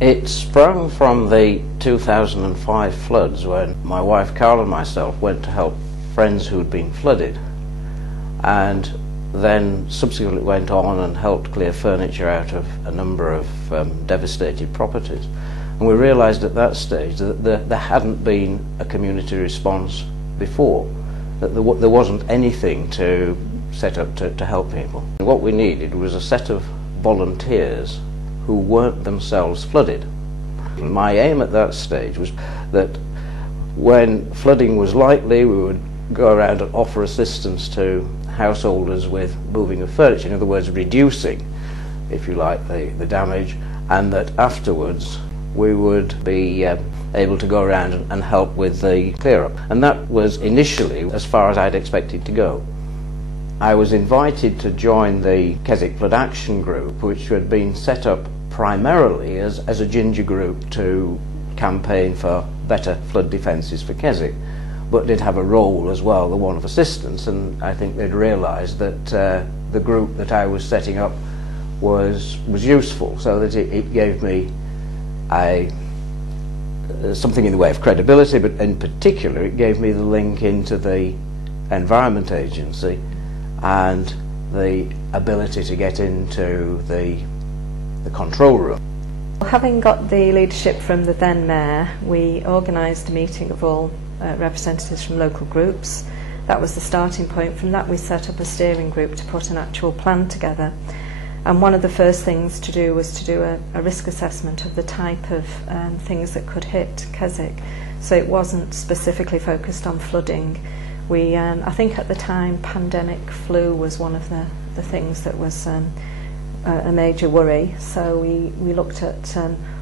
It sprung from the 2005 floods, when my wife Carol and myself went to help friends who had been flooded, and then subsequently went on and helped clear furniture out of a number of devastated properties. And we realised at that stage that there hadn't been a community response before, that there wasn't anything to set up to help people. What we needed was a set of volunteers who weren't themselves flooded. My aim at that stage was that when flooding was likely, we would go around and offer assistance to householders with moving of furniture, in other words reducing, if you like, the damage, and that afterwards we would be able to go around and help with the clear up. And that was initially as far as I'd expected to go. I was invited to join the Keswick Flood Action Group, which had been set up primarily as a ginger group to campaign for better flood defences for Keswick, but did have a role as well, the one of assistance, and I think they'd realised that the group that I was setting up was useful, so that it gave me something in the way of credibility, but in particular it gave me the link into the Environment Agency and the ability to get into the control room. Having got the leadership from the then Mayor, we organised a meeting of all representatives from local groups. That was the starting point. From that we set up a steering group to put an actual plan together. And one of the first things to do was to do a risk assessment of the type of things that could hit Keswick. So it wasn't specifically focused on flooding. We, I think at the time, pandemic flu was one of the things that was a major worry. So we looked at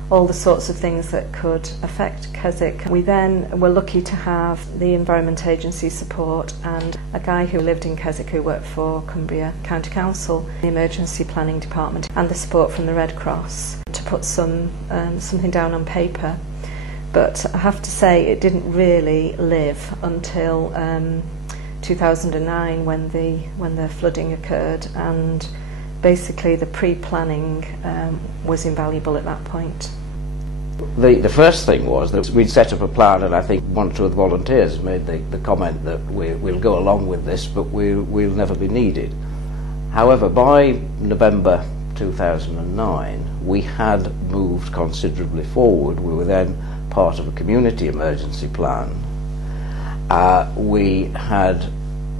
all the sorts of things that could affect Keswick. We then were lucky to have the Environment Agency support and a guy who lived in Keswick who worked for Cumbria County Council, the Emergency Planning Department, and the support from the Red Cross to put something down on paper. But I have to say it didn't really live until 2009 when the flooding occurred, and basically the pre-planning was invaluable at that point. The first thing was that we'd set up a plan, and I think one or two of the volunteers made the comment that we'll go along with this, but we'll never be needed. However, by November 2009 we had moved considerably forward. We were then part of a community emergency plan. We had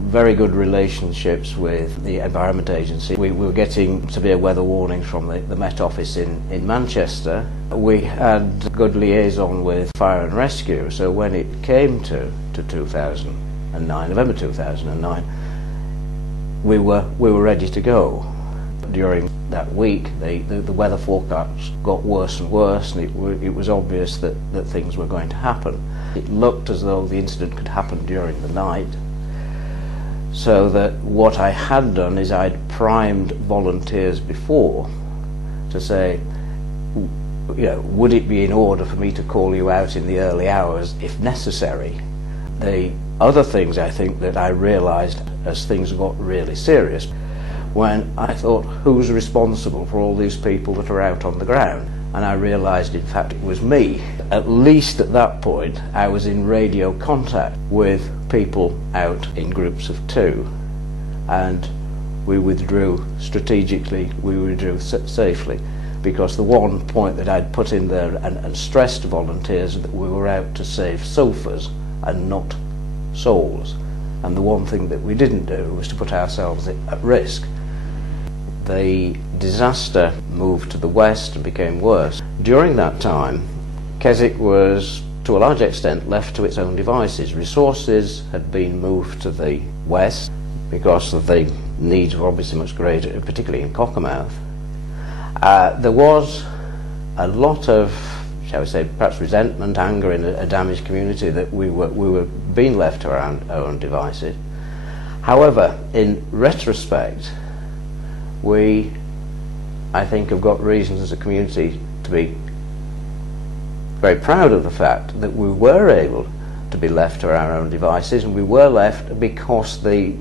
very good relationships with the Environment Agency. We were getting severe weather warnings from the Met Office in Manchester. We had good liaison with Fire and Rescue, so when it came to 2009, November 2009, we were ready to go. During that week, the weather forecasts got worse and worse, and it was obvious that things were going to happen. It looked as though the incident could happen during the night, so that what I had done is I'd primed volunteers before to say, would it be in order for me to call you out in the early hours if necessary? The other things I think that I realised as things got really serious, when I thought, who's responsible for all these people that are out on the ground? And I realised, in fact, it was me. At least at that point, I was in radio contact with people out in groups of two, and we withdrew strategically, we withdrew safely, because the one point that I'd put in there and stressed to volunteers that we were out to save sofas and not souls. And the one thing that we didn't do was to put ourselves at risk. The disaster moved to the west and became worse. During that time, Keswick was, to a large extent, left to its own devices. Resources had been moved to the west because of the needs were obviously much greater, particularly in Cockermouth. There was a lot of, shall we say, perhaps resentment, anger in a damaged community that we were being left to our own devices. However, in retrospect, we, I think, have got reasons as a community to be very proud of the fact that we were able to be left to our own devices, and we were left because the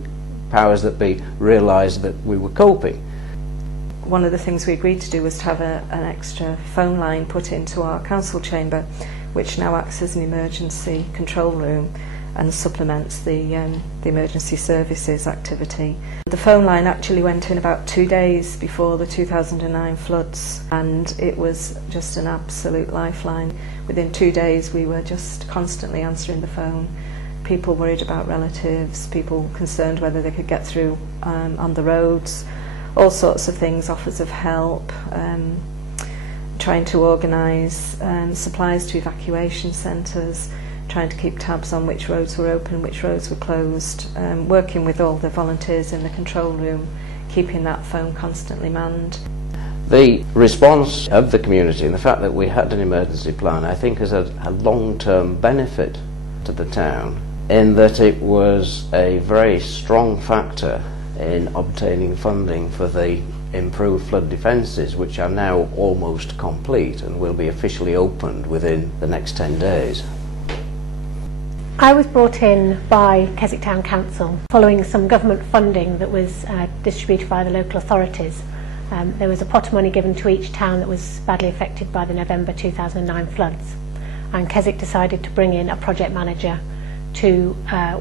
powers that be realised that we were coping. one of the things we agreed to do was to have an extra phone line put into our council chamber, which now acts as an emergency control room and supplements the emergency services activity. The phone line actually went in about 2 days before the 2009 floods, and it was just an absolute lifeline. Within 2 days we were just constantly answering the phone. People worried about relatives, people concerned whether they could get through on the roads, all sorts of things, offers of help, trying to organise supplies to evacuation centres, trying to keep tabs on which roads were open, which roads were closed, working with all the volunteers in the control room, keeping that phone constantly manned. The response of the community and the fact that we had an emergency plan, I think, has had a long-term benefit to the town, in that it was a very strong factor in obtaining funding for the improved flood defences, which are now almost complete and will be officially opened within the next 10 days. I was brought in by Keswick Town Council following some government funding that was distributed by the local authorities. There was a pot of money given to each town that was badly affected by the November 2009 floods, and Keswick decided to bring in a project manager to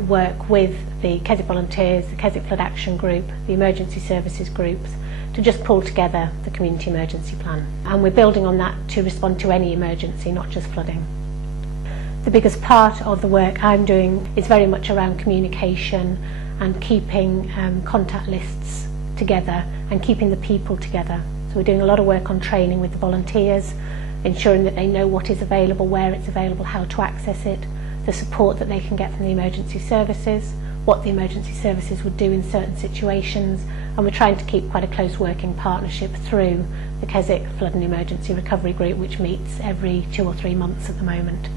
work with the Keswick volunteers, the Keswick Flood Action Group, the emergency services groups, to just pull together the community emergency plan. And we're building on that to respond to any emergency, not just flooding. The biggest part of the work I'm doing is very much around communication and keeping contact lists together and keeping the people together. So we're doing a lot of work on training with the volunteers, ensuring that they know what is available, where it's available, how to access it, the support that they can get from the emergency services, what the emergency services would do in certain situations, and we're trying to keep quite a close working partnership through the Keswick Flood and Emergency Recovery Group, which meets every 2 or 3 months at the moment.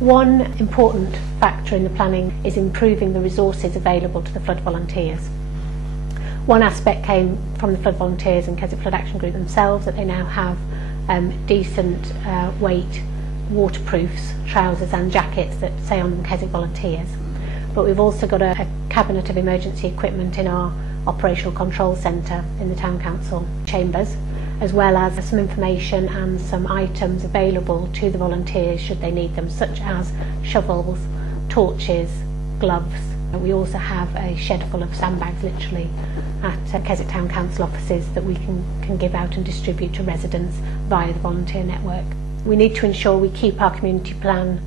One important factor in the planning is improving the resources available to the flood volunteers. One aspect came from the flood volunteers and Keswick Flood Action Group themselves, that they now have decent weight waterproofs, trousers and jackets that say on them Keswick volunteers. But we've also got a cabinet of emergency equipment in our operational control centre in the town council chambers, as well as some information and some items available to the volunteers should they need them, such as shovels, torches, gloves. We also have a shed full of sandbags literally at Keswick Town Council offices that we can give out and distribute to residents via the volunteer network. We need to ensure we keep our community plan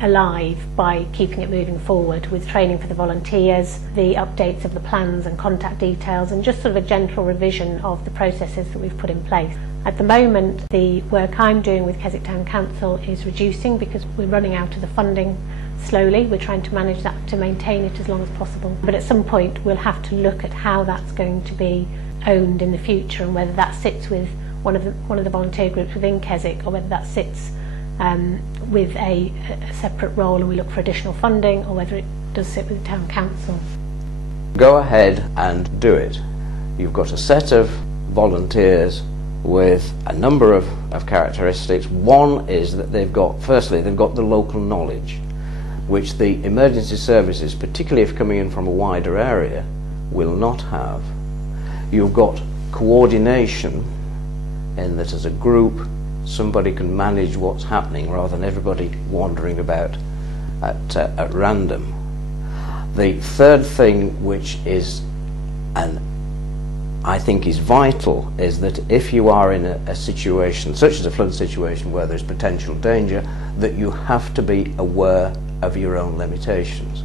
alive by keeping it moving forward with training for the volunteers, the updates of the plans and contact details, and just sort of a gentle revision of the processes that we've put in place. At the moment, the work I'm doing with Keswick Town Council is reducing because we're running out of the funding slowly. We're trying to manage that to maintain it as long as possible. But at some point we'll have to look at how that's going to be owned in the future, and whether that sits with one of the volunteer groups within Keswick, or whether that sits with a separate role and we look for additional funding, or whether it does sit with the town council. Go ahead and do it. You've got a set of volunteers with a number of characteristics. One is that firstly they've got the local knowledge, which the emergency services, particularly if coming in from a wider area, will not have. You've got coordination, in that as a group somebody can manage what's happening rather than everybody wandering about at random. The third thing, which is, and I think is vital, is that if you are in a situation such as a flood situation where there's potential danger, that you have to be aware of your own limitations.